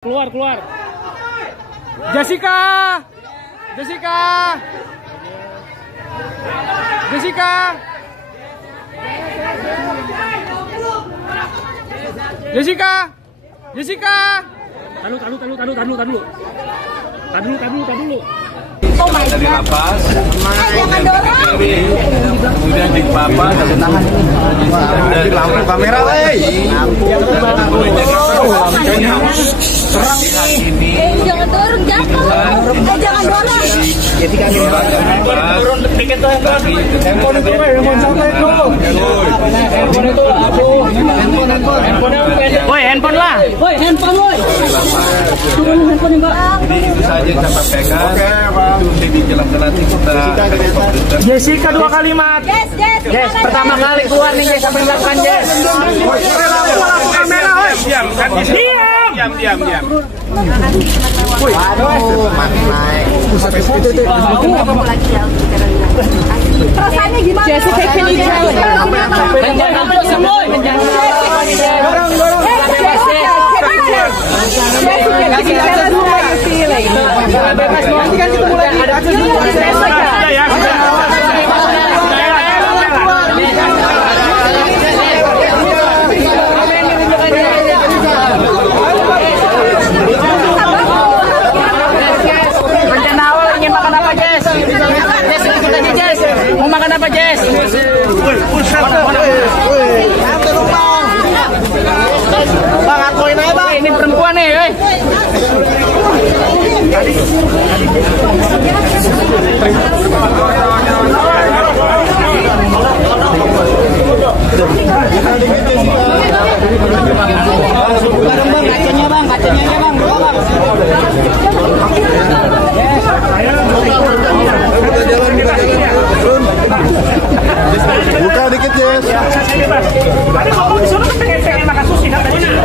Keluar. Jessica. Tahu. Dari lapas, kemudian di papa dari lampu kamera, jangan dorong jatuh, jangan dorong. Jadi kami turun tiket tuh handphone itu Handphone lah. Turun handphone Mbak. Jadi itu saja yang saya sampaikan. Oke, di jelas-jelas kita. Jessica 2 kalimat. Yes. Pertama kali keluar nih Jess, sampai melakukan Jess. Lampu kamera, woi. Diam. Wih, aduh, mati naik. Itu. Perasaannya gimana? Jessica mau makan apa, Jess? Bang, akuin aja, Bang. Ini perempuan nih, Buka dikit, Jess. Tadi ngomong di sana kan pengen makan sushi, katanya.